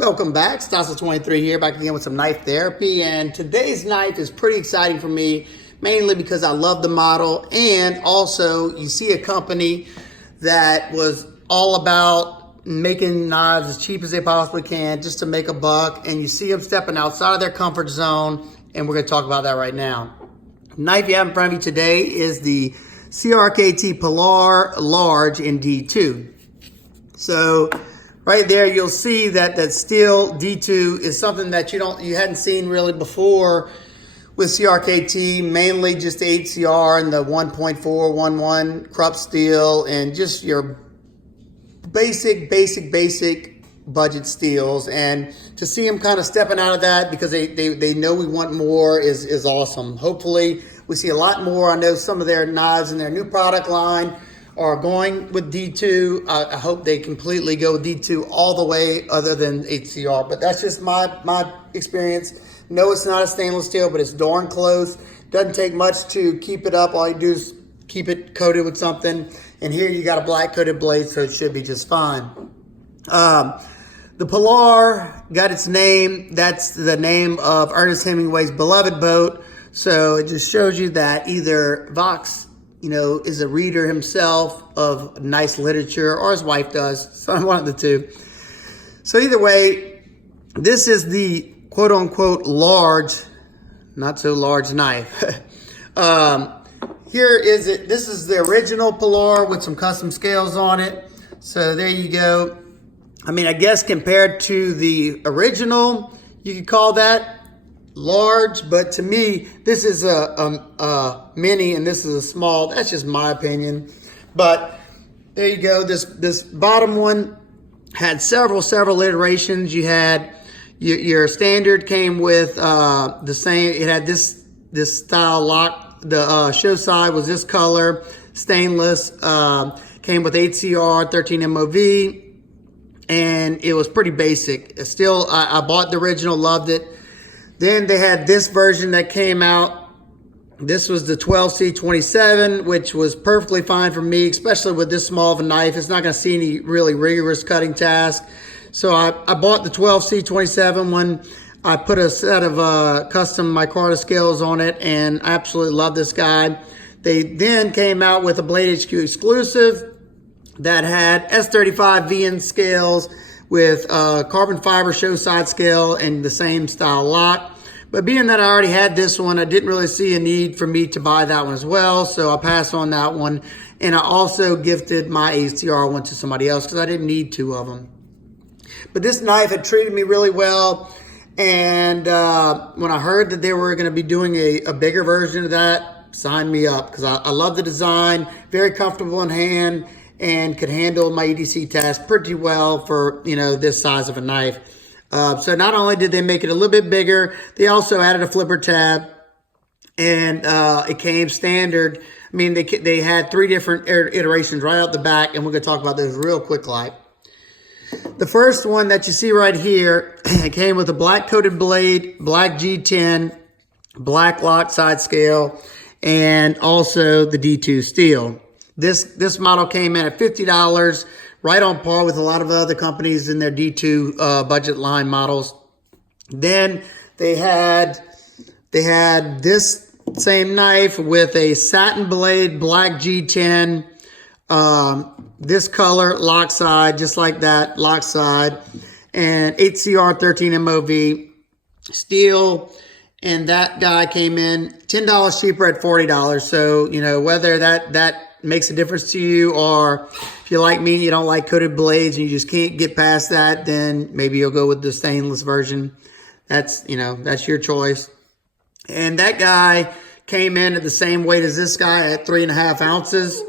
Welcome back. Stossel23 here, back again with some knife therapy. And today's knife is pretty exciting for me, mainly because I love the model. And also, you see a company that was all about making knives as cheap as they possibly can just to make a buck. And you see them stepping outside of their comfort zone. And we're going to talk about that right now. The knife you have in front of you today is the Crkt Pilar Large in D2. So right there, you'll see that steel D2 is something that you hadn't seen really before with CRKT, mainly just the HCR and the 1.411 Crkt steel and just your basic budget steels. And to see them kind of stepping out of that because they know we want more is awesome. Hopefully we see a lot more. I know some of their knives in their new product line are going with D2. I hope they completely go D2 all the way other than HCR, but that's just my experience. No, it's not a stainless steel, but it's darn close. Doesn't take much to keep it up. All you do is keep it coated with something. And here you got a black coated blade, so it should be just fine. The Pilar got its name. That's the name of Ernest Hemingway's beloved boat. So it just shows you that either Vox is a reader himself of nice literature, or his wife does, so one of the two. So either way, this is the quote unquote large, not so large knife. Here is it. This is the original Pilar with some custom scales on it. So there you go. I mean, I guess compared to the original, you could call that large, but to me, this is a mini and this is a small. That's just my opinion. But there you go. This bottom one had several iterations. You had your standard came with the same. It had this style lock. The show side was this color, stainless. Came with HCR 13 MOV, and it was pretty basic. Still, I bought the original, loved it. Then they had this version that came out. This was the 12C27, which was perfectly fine for me, especially with this small of a knife. It's not going to see any really rigorous cutting task. So I bought the 12C27 one. I put a set of custom micarta scales on it, and I absolutely love this guy. They then came out with a Blade HQ exclusive that had S35 VN scales with carbon fiber show side scale and the same style lock. But being that I already had this one, I didn't really see a need for me to buy that one as well. So I passed on that one. And I also gifted my HCR one to somebody else because I didn't need two of them. But this knife had treated me really well. And when I heard that they were going to be doing a bigger version of that, signed me up because I love the design, very comfortable in hand, and could handle my EDC task pretty well for, this size of a knife. So not only did they make it a little bit bigger, they also added a flipper tab, and it came standard. I mean, they had 3 different iterations right out the back, and we're going to talk about those real quick like. The first one that you see right here, it came with a black coated blade, black G10, black lock side scale, and also the D2 steel. This model came in at $50, right on par with a lot of other companies in their D2 budget line models. Then they had this same knife with a satin blade, black G10, this color, lock side, just like that, lock side, and HCR 13 MOV steel. And that guy came in $10 cheaper at $40. So, whether that makes a difference to you, or if you like me, you don't like coated blades and you just can't get past that, then maybe you'll go with the stainless version. That's your choice. And that guy came in at the same weight as this guy at 3.5 ounces.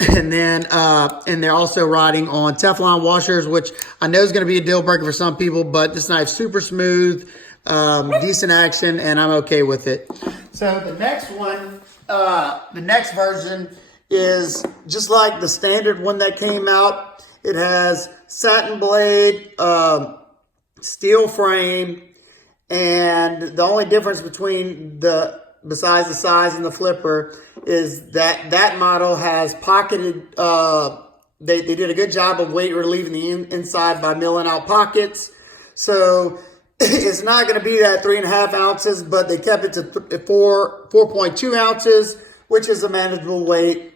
And then, and they're also riding on Teflon washers, which I know is going to be a deal breaker for some people, but this knife's super smooth, decent action, and I'm okay with it. So the next one, the next version is just like the standard one that came out. It has satin blade, steel frame, and the only difference between besides the size and the flipper is that model has pocketed, they did a good job of weight relieving the inside by milling out pockets. So it's not going to be that 3.5 ounces, but they kept it to 4.2 ounces, which is a manageable weight.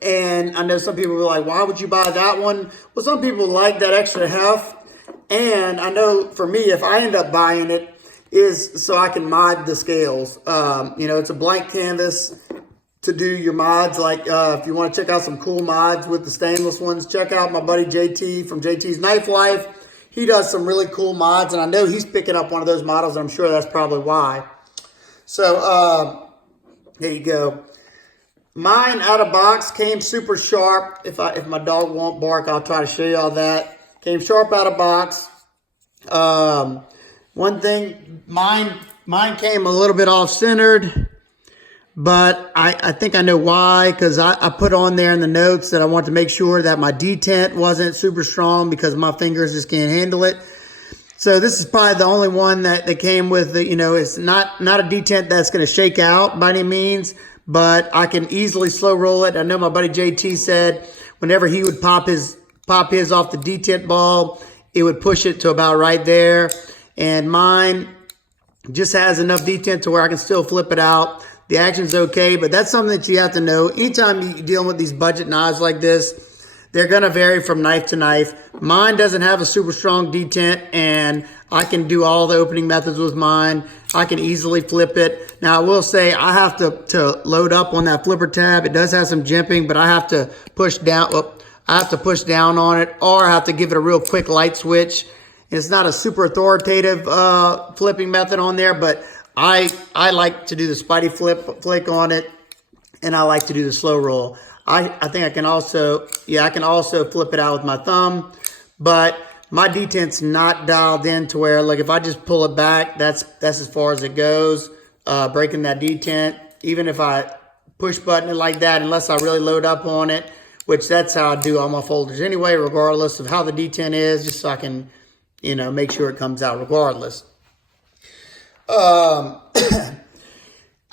And I know some people were like, why would you buy that one? Well, some people like that extra heft. And I know for me, if I end up buying it, is so I can mod the scales. It's a blank canvas to do your mods. Like if you want to check out some cool mods with the stainless ones, check out my buddy JT from JT's Knife Life. He does some really cool mods, and I know he's picking up one of those models, and I'm sure that's probably why. So there you go. Mine out of box came super sharp. If my dog won't bark, I'll try to show you all that. Came sharp out of box. One thing, mine came a little bit off-centered, but I think I know why, because I put on there in the notes that I want to make sure that my detent wasn't super strong because my fingers just can't handle it. So this is probably the only one that came with the, it's not a detent that's going to shake out by any means, but I can easily slow roll it. I know my buddy JT said whenever he would pop his off the detent ball, it would push it to about right there. And mine just has enough detent to where I can still flip it out. The action's okay, but that's something that you have to know. Anytime you're dealing with these budget knives like this, they're going to vary from knife to knife. Mine doesn't have a super strong detent, and I can do all the opening methods with mine. I can easily flip it. Now, I will say I have to load up on that flipper tab. It does have some jimping, but I have to push down. I have to push down on it, or I have to give it a real quick light switch. It's not a super authoritative flipping method on there, but I like to do the Spidey flick on it, and I like to do the slow roll. I think I can also flip it out with my thumb, but my detent's not dialed in to where, like, if I just pull it back, that's as far as it goes, breaking that detent. Even if I push button it like that, unless I really load up on it, which that's how I do all my folders anyway, regardless of how the detent is, just so I can, make sure it comes out regardless. I'm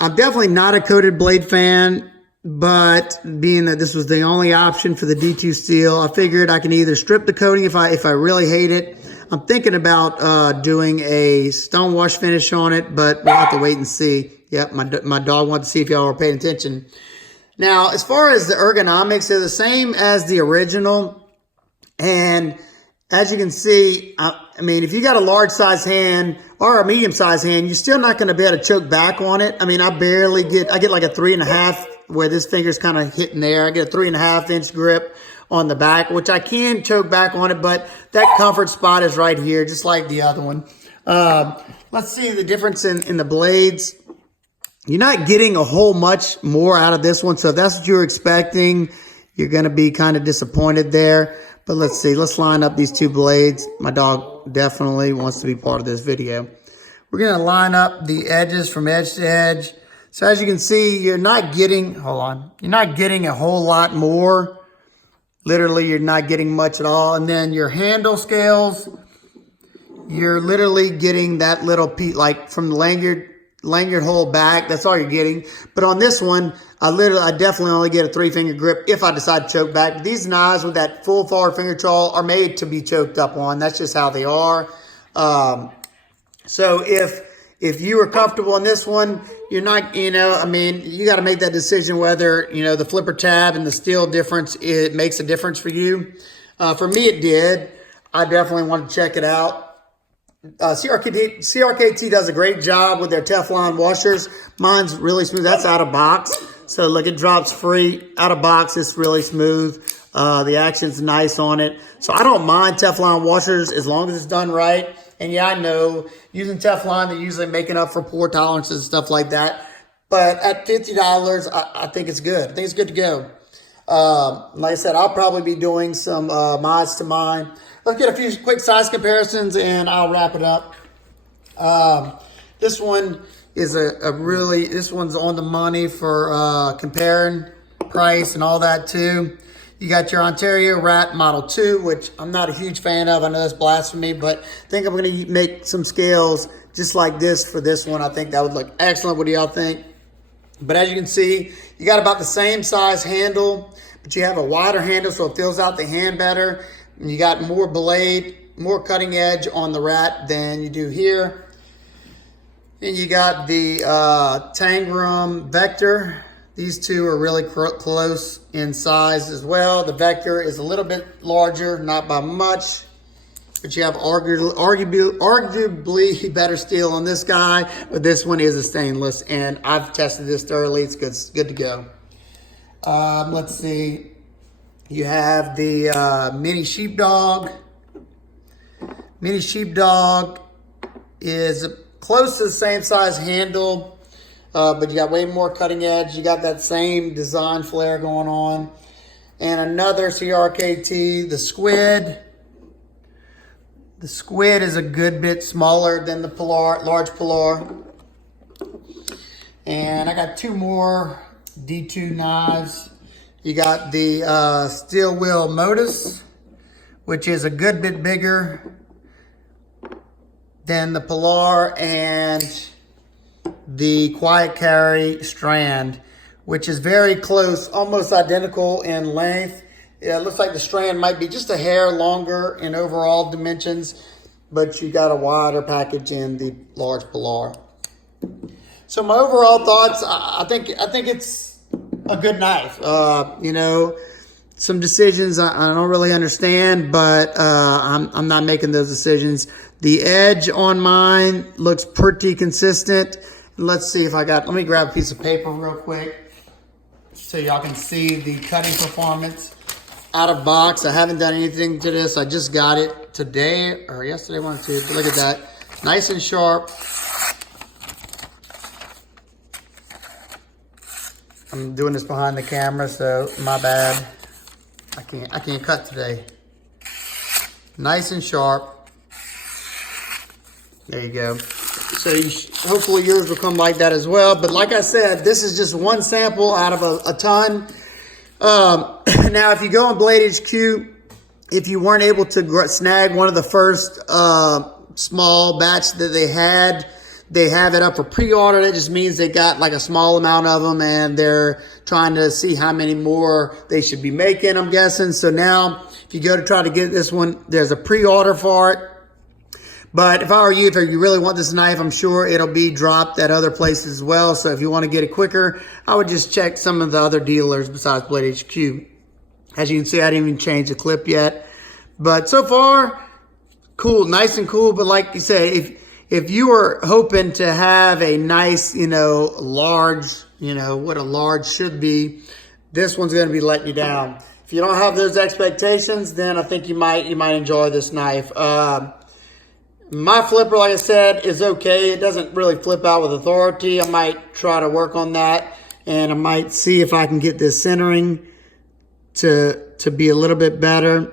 definitely not a coated blade fan, but being that this was the only option for the D2 steel, I figured I can either strip the coating if I really hate it. I'm thinking about doing a stone wash finish on it, but we'll have to wait and see. Yep, my dog wanted to see if y'all were paying attention. Now, as far as the ergonomics, they're the same as the original, and as you can see, I mean, if you got a large size hand or a medium size hand, you're still not going to be able to choke back on it. I mean, I get like a 3.5 where this finger's kind of hitting there. I get a 3.5 inch grip on the back, which I can choke back on it, but that comfort spot is right here, just like the other one. Let's see the difference in the blades. You're not getting a whole much more out of this one, so if that's what you're expecting, you're going to be kind of disappointed there. But let's see. Let's line up these two blades. My dog definitely wants to be part of this video. We're going to line up the edges from edge to edge. So as you can see, you're not getting a whole lot more. Literally, you're not getting much at all. And then your handle scales, you're literally getting that little piece, like from the lanyard hole back. That's all you're getting. But on this one, I definitely only get a 3-finger grip if I decide to choke back. But these knives with that full forward finger trawl are made to be choked up on. That's just how they are. So if you are comfortable in this one, you're not, you got to make that decision whether, the flipper tab and the steel difference, it makes a difference for you. For me, it did. I definitely want to check it out. CRKT does a great job with their Teflon washers. Mine's really smooth. That's out of box. So look, it drops free. Out of box, it's really smooth. The action's nice on it. So I don't mind Teflon washers as long as it's done right. And yeah, I know using Teflon, they're usually making up for poor tolerances and stuff like that. But at $50, I think it's good. I think it's good to go. Like I said, I'll probably be doing some mods to mine. Let's get a few quick size comparisons and I'll wrap it up. This one is this one's on the money for comparing price and all that too. You got your Ontario Rat Model 2, which I'm not a huge fan of. I know that's blasphemy, but I think I'm going to make some scales just like this for this one. I think that would look excellent. What do y'all think? But as you can see, you got about the same size handle, but you have a wider handle so it fills out the hand better. And you got more blade more cutting edge on the rat than you do here. And you got the Tangram Vector. These two are really close in size as well. The Vector is a little bit larger, not by much, but you have arguably better steel on this guy, but this one is a stainless, and I've tested this thoroughly. It's good to go. Let's see. You have the Mini Sheepdog. Mini Sheepdog is close to the same size handle, but you got way more cutting edge. You got that same design flair going on. And another CRKT, the Squid. The Squid is a good bit smaller than the Pilar, Large Pilar. And I got two more D2 knives. You got the Steel Wheel Modus, which is a good bit bigger than the Pilar, and the Quiet Carry Strand, which is very close, almost identical in length. Yeah, it looks like the strand might be just a hair longer in overall dimensions, but you got a wider package in the Large Pilar. So my overall thoughts, I think it's a good knife. You know, some decisions I don't really understand, but I'm not making those decisions. The edge on mine looks pretty consistent. Let's see if let me grab a piece of paper real quick so y'all can see the cutting performance out of box. I haven't done anything to this. I just got it today or yesterday, one or two. But look at that, nice and sharp. I'm doing this behind the camera, so my bad. I can't cut today. Nice and sharp. There you go. So hopefully yours will come like that as well. But like I said, this is just one sample out of a ton. Now, if you go on Blade HQ, if you weren't able to snag one of the first small batch that they have it up for pre-order. That just means they got like a small amount of them, and they're trying to see how many more they should be making, I'm guessing. So now, if you go to try to get this one, there's a pre-order for it. But if I were you, if you really want this knife, I'm sure it'll be dropped at other places as well. So if you want to get it quicker, I would just check some of the other dealers besides Blade HQ. As you can see, I didn't even change the clip yet. But so far, cool, nice and cool. But like you said, if you were hoping to have a nice, large, what a large should be, this one's going to be letting you down. If you don't have those expectations, then I think you might enjoy this knife. My flipper, like I said, is okay. It doesn't really flip out with authority. I might try to work on that, and I might see if I can get this centering to be a little bit better.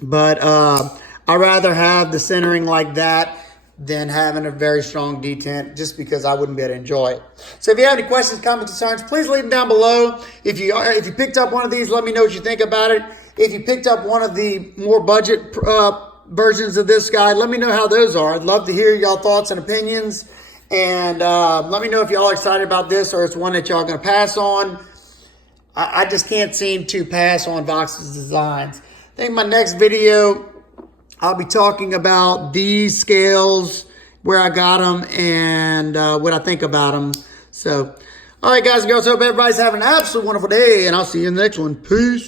But I'd rather have the centering like that than having a very strong detent, just because I wouldn't be able to enjoy it. So if you have any questions, comments, concerns, please leave them down below. If you picked up one of these, let me know what you think about it. If you picked up one of the more budget versions of this guy, let me know how those are. I'd love to hear y'all thoughts and opinions. And let me know if y'all are excited about this, or it's one that y'all going to pass on. I just can't seem to pass on Vox's designs. I think my next video, I'll be talking about these scales, where I got them, and what I think about them. So, all right, guys and girls, hope everybody's having an absolutely wonderful day, and I'll see you in the next one. Peace.